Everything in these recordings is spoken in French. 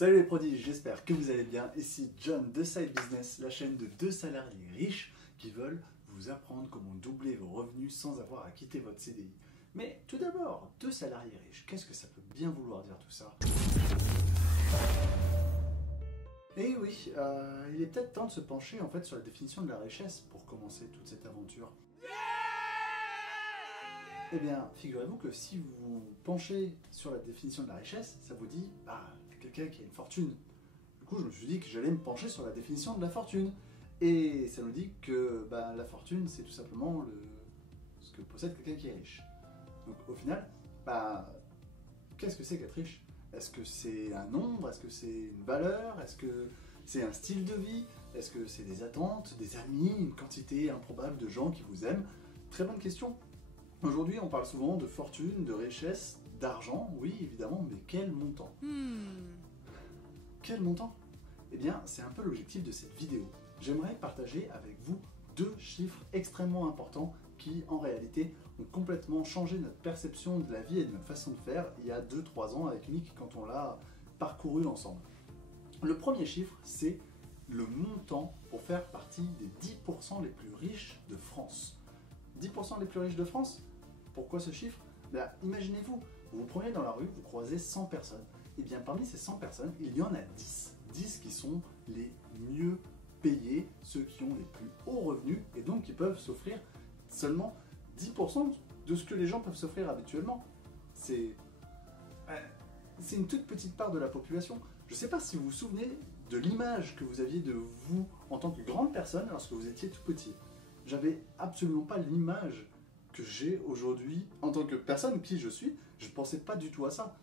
Salut les prodiges, j'espère que vous allez bien. Ici John de Side Business, la chaîne de deux salariés riches qui veulent vous apprendre comment doubler vos revenus sans avoir à quitter votre CDI. Mais tout d'abord, deux salariés riches, qu'est-ce que ça peut bien vouloir dire tout ça? Et oui, il est peut-être temps de se pencher en fait sur la définition de la richesse pour commencer toute cette aventure. Eh bien, figurez-vous que si vous penchez sur la définition de la richesse, ça vous dit, quelqu'un qui a une fortune. Du coup, je me suis dit que j'allais me pencher sur la définition de la fortune. Et ça nous dit que la fortune, c'est tout simplement ce que possède quelqu'un qui est riche. Donc au final, qu'est-ce que c'est qu'être riche? Est-ce que c'est un nombre? Est-ce que c'est une valeur? Est-ce que c'est un style de vie? Est-ce que c'est des attentes, des amis, une quantité improbable de gens qui vous aiment? Très bonne question. Aujourd'hui, on parle souvent de fortune, de richesse, d'argent, oui évidemment, mais quel montant? Quel montant? Eh bien, c'est un peu l'objectif de cette vidéo. J'aimerais partager avec vous deux chiffres extrêmement importants qui, en réalité, ont complètement changé notre perception de la vie et de notre façon de faire il y a 2-3 ans avec Nick quand on l'a parcouru ensemble. Le premier chiffre, c'est le montant pour faire partie des 10% les plus riches de France. 10% les plus riches de France? Pourquoi ce chiffre? Imaginez-vous, vous vous promenez dans la rue, vous croisez 100 personnes. Et bien parmi ces 100 personnes, il y en a 10. 10 qui sont les mieux payés, ceux qui ont les plus hauts revenus, et donc qui peuvent s'offrir seulement 10% de ce que les gens peuvent s'offrir habituellement. C'est une toute petite part de la population. Je ne sais pas si vous vous souvenez de l'image que vous aviez de vous en tant que grande personne lorsque vous étiez tout petit. J'avais absolument pas l'image que j'ai aujourd'hui en tant que personne qui je suis. Je ne pensais pas du tout à ça.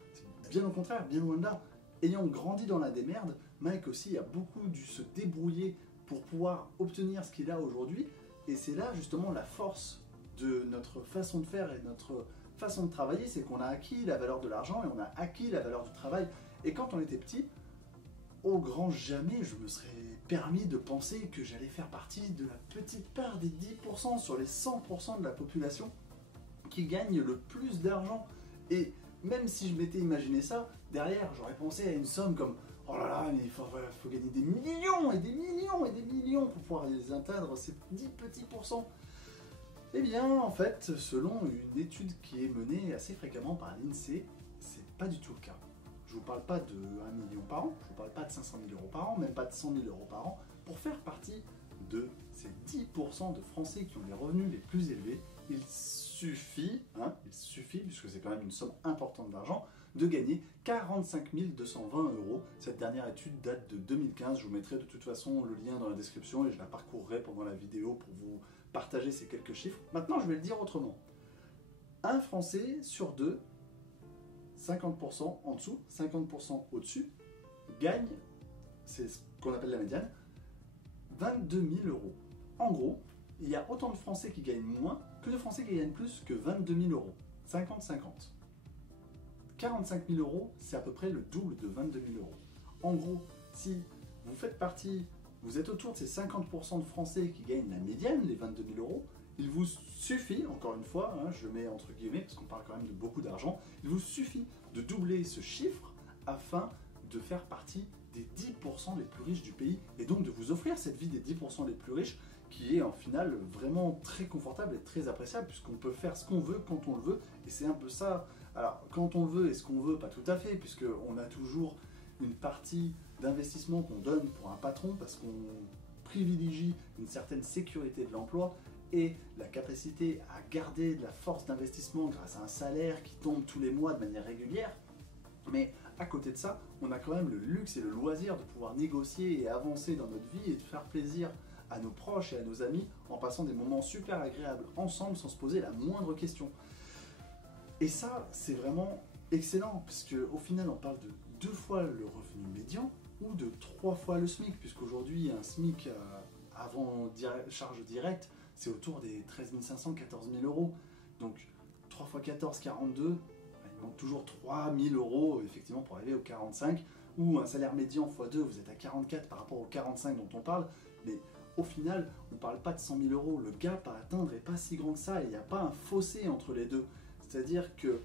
Bien au contraire, bien loin de là. Ayant grandi dans la démerde, Mike aussi a beaucoup dû se débrouiller pour pouvoir obtenir ce qu'il a aujourd'hui. Et c'est là justement la force de notre façon de faire et notre façon de travailler, c'est qu'on a acquis la valeur de l'argent et on a acquis la valeur du travail. Et quand on était petit, au grand jamais je me serais permis de penser que j'allais faire partie de la petite part des 10% sur les 100% de la population qui gagne le plus d'argent. Et même si je m'étais imaginé ça, derrière j'aurais pensé à une somme comme oh là là, mais il faut gagner des millions et des millions et des millions pour pouvoir les atteindre ces 10 petits pourcents. Eh bien, en fait, selon une étude qui est menée assez fréquemment par l'INSEE, c'est pas du tout le cas. Je ne vous parle pas de 1 million par an, je ne vous parle pas de 500 000 euros par an, même pas de 100 000 euros par an. Pour faire partie de ces 10% de Français qui ont les revenus les plus élevés, il suffit, puisque c'est quand même une somme importante d'argent, de gagner 45 220 euros. Cette dernière étude date de 2015, je vous mettrai de toute façon le lien dans la description et je la parcourrai pendant la vidéo pour vous partager ces quelques chiffres. Maintenant, je vais le dire autrement. Un Français sur deux, 50% en dessous, 50% au-dessus, gagne, c'est ce qu'on appelle la médiane, 22 000 euros. En gros, il y a autant de Français qui gagnent moins que de Français qui gagnent plus que 22 000 euros. 50-50. 45 000 euros, c'est à peu près le double de 22 000 euros. En gros, si vous faites partie, vous êtes autour de ces 50% de Français qui gagnent la médiane, les 22 000 euros, il vous suffit, encore une fois, je mets entre guillemets parce qu'on parle quand même de beaucoup d'argent, il vous suffit de doubler ce chiffre afin de faire partie des 10% les plus riches du pays et donc de vous offrir cette vie des 10% les plus riches qui est en final vraiment très confortable et très appréciable puisqu'on peut faire ce qu'on veut quand on le veut et c'est un peu ça. Alors quand on le veut et ce qu'on veut, pas tout à fait puisqu'on a toujours une partie d'investissement qu'on donne pour un patron parce qu'on privilégie une certaine sécurité de l'emploi et la capacité à garder de la force d'investissement grâce à un salaire qui tombe tous les mois de manière régulière. Mais à côté de ça, on a quand même le luxe et le loisir de pouvoir négocier et avancer dans notre vie et de faire plaisir à nos proches et à nos amis en passant des moments super agréables ensemble sans se poser la moindre question. Et ça, c'est vraiment excellent, puisque au final, on parle de 2 fois le revenu médian ou de 3 fois le SMIC, puisqu'aujourd'hui, un SMIC avant charge directe, c'est autour des 13 500, 14 000 euros. Donc 3 x 14, 42, il manque toujours 3 000 euros effectivement pour arriver aux 45, ou un salaire médian x2, vous êtes à 44 par rapport aux 45 dont on parle, mais au final, on ne parle pas de 100 000 euros. Le gap à atteindre n'est pas si grand que ça, il n'y a pas un fossé entre les deux. C'est-à-dire que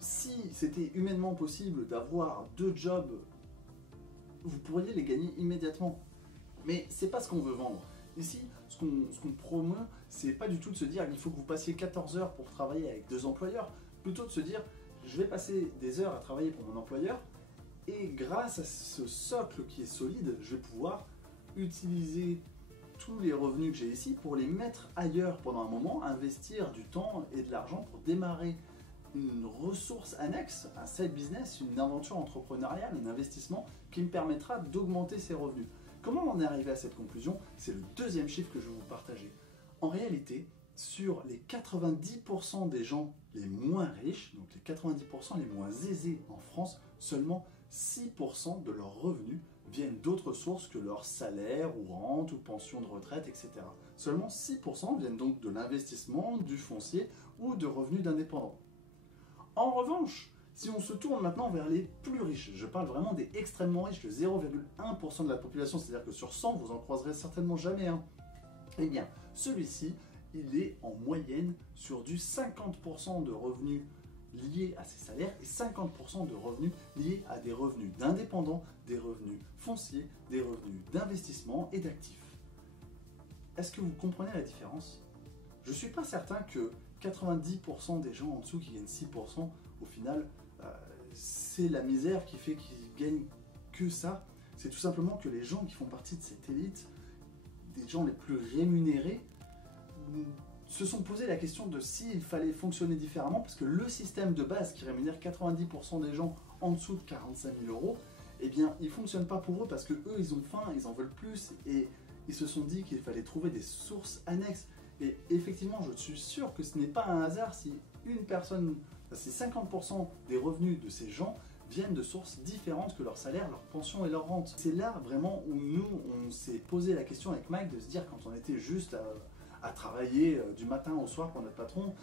Si c'était humainement possible d'avoir 2 jobs, vous pourriez les gagner immédiatement. Mais c'est pas ce qu'on veut vendre. Ici, ce qu'on promeut, c'est pas du tout de se dire qu'il faut que vous passiez 14 heures pour travailler avec 2 employeurs, plutôt de se dire je vais passer des heures à travailler pour mon employeur et grâce à ce socle qui est solide, je vais pouvoir utiliser tous les revenus que j'ai ici pour les mettre ailleurs pendant un moment, investir du temps et de l'argent pour démarrer une ressource annexe, un side business, une aventure entrepreneuriale, un investissement qui me permettra d'augmenter ces revenus. Comment on en est arrivé à cette conclusion? C'est le deuxième chiffre que je vais vous partager. En réalité, sur les 90% des gens les moins riches, donc les 90% les moins aisés en France, seulement 6% de leurs revenus viennent d'autres sources que leur salaire ou rente ou pension de retraite, etc. Seulement 6% viennent donc de l'investissement, du foncier ou de revenus d'indépendants. En revanche, si on se tourne maintenant vers les plus riches, je parle vraiment des extrêmement riches, le 0,1% de la population, c'est-à-dire que sur 100, vous en croiserez certainement jamais un. Eh bien, celui-ci, il est en moyenne sur du 50% de revenus liés à ses salaires et 50% de revenus liés à des revenus d'indépendants, des revenus fonciers, des revenus d'investissement et d'actifs. Est-ce que vous comprenez la différence? Je ne suis pas certain que 90% des gens en dessous qui gagnent 6%, au final, c'est la misère qui fait qu'ils gagnent que ça. C'est tout simplement que les gens qui font partie de cette élite, des gens les plus rémunérés, se sont posé la question de s'il fallait fonctionner différemment, parce que le système de base qui rémunère 90% des gens en dessous de 45 000 euros, eh bien, il ne fonctionne pas pour eux parce que eux, ils ont faim, ils en veulent plus, et ils se sont dit qu'il fallait trouver des sources annexes. Et effectivement, je suis sûr que ce n'est pas un hasard si une personne, si 50% des revenus de ces gens viennent de sources différentes que leur salaire, leur pension et leur rente. C'est là vraiment où nous, on s'est posé la question avec Mike de se dire, quand on était juste à travailler du matin au soir pour notre patron,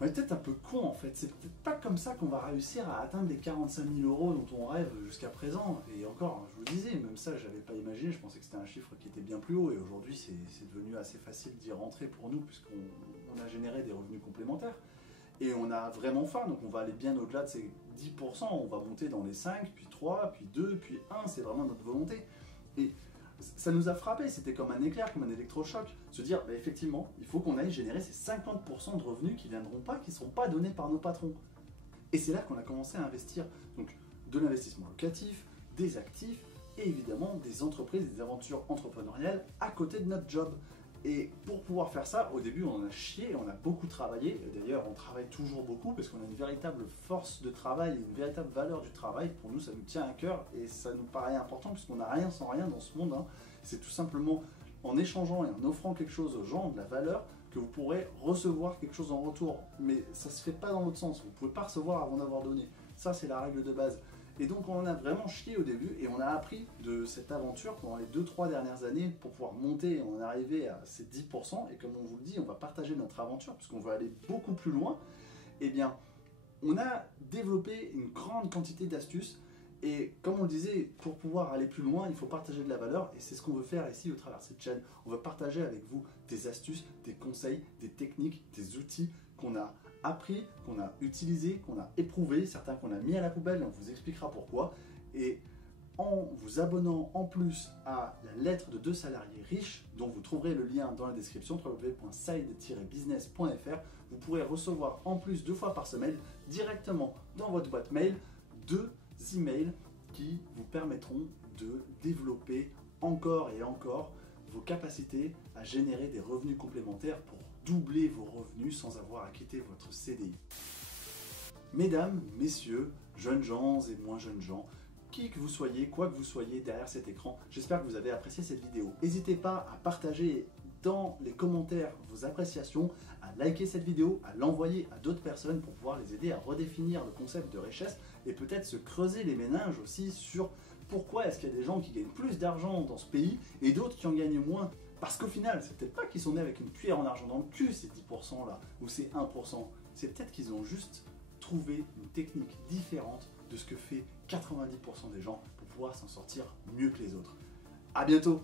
on est peut-être un peu con en fait, c'est peut-être pas comme ça qu'on va réussir à atteindre les 45 000 euros dont on rêve jusqu'à présent. Et encore, je vous disais, même ça je n'avais pas imaginé, je pensais que c'était un chiffre qui était bien plus haut et aujourd'hui c'est devenu assez facile d'y rentrer pour nous puisqu'on a généré des revenus complémentaires. Et on a vraiment faim, donc on va aller bien au-delà de ces 10%, on va monter dans les 5, puis 3, puis 2, puis 1, c'est vraiment notre volonté. Et ça nous a frappé, c'était comme un éclair, comme un électrochoc, se dire bah, effectivement, il faut qu'on aille générer ces 50% de revenus qui ne viendront pas, qui ne seront pas donnés par nos patrons. Et c'est là qu'on a commencé à investir donc de l'investissement locatif, des actifs et évidemment des entreprises, des aventures entrepreneuriales à côté de notre job. Et pour pouvoir faire ça, au début on en a chié, on a beaucoup travaillé, d'ailleurs on travaille toujours beaucoup parce qu'on a une véritable force de travail, une véritable valeur du travail, pour nous ça nous tient à cœur et ça nous paraît important puisqu'on n'a rien sans rien dans ce monde, hein. C'est tout simplement en échangeant et en offrant quelque chose aux gens, de la valeur, que vous pourrez recevoir quelque chose en retour. Mais ça ne se fait pas dans l'autre sens, vous ne pouvez pas recevoir avant d'avoir donné, ça c'est la règle de base. Et donc on en a vraiment chié au début et on a appris de cette aventure pendant les 2-3 dernières années pour pouvoir monter, on est arrivé à ces 10% et comme on vous le dit, on va partager notre aventure puisqu'on va aller beaucoup plus loin. Eh bien, on a développé une grande quantité d'astuces et comme on le disait, pour pouvoir aller plus loin, il faut partager de la valeur et c'est ce qu'on veut faire ici au travers de cette chaîne. On va partager avec vous des astuces, des conseils, des techniques, des outils qu'on a appris, qu'on a utilisé, qu'on a éprouvé, certains qu'on a mis à la poubelle, on vous expliquera pourquoi. Et en vous abonnant en plus à la lettre de 2 salariés riches, dont vous trouverez le lien dans la description, www.side-business.fr, vous pourrez recevoir en plus 2 fois par semaine, directement dans votre boîte mail, 2 emails qui vous permettront de développer encore et encore vos capacités à générer des revenus complémentaires pour doubler vos revenus sans avoir à quitter votre CDI. Mesdames, messieurs, jeunes gens et moins jeunes gens, qui que vous soyez, quoi que vous soyez derrière cet écran, j'espère que vous avez apprécié cette vidéo. N'hésitez pas à partager dans les commentaires vos appréciations, à liker cette vidéo, à l'envoyer à d'autres personnes pour pouvoir les aider à redéfinir le concept de richesse et peut-être se creuser les méninges aussi sur pourquoi est-ce qu'il y a des gens qui gagnent plus d'argent dans ce pays et d'autres qui en gagnent moins. Parce qu'au final, c'est peut-être pas qu'ils sont nés avec une cuillère en argent dans le cul, ces 10% là, ou ces 1%. C'est peut-être qu'ils ont juste trouvé une technique différente de ce que fait 90% des gens pour pouvoir s'en sortir mieux que les autres. À bientôt!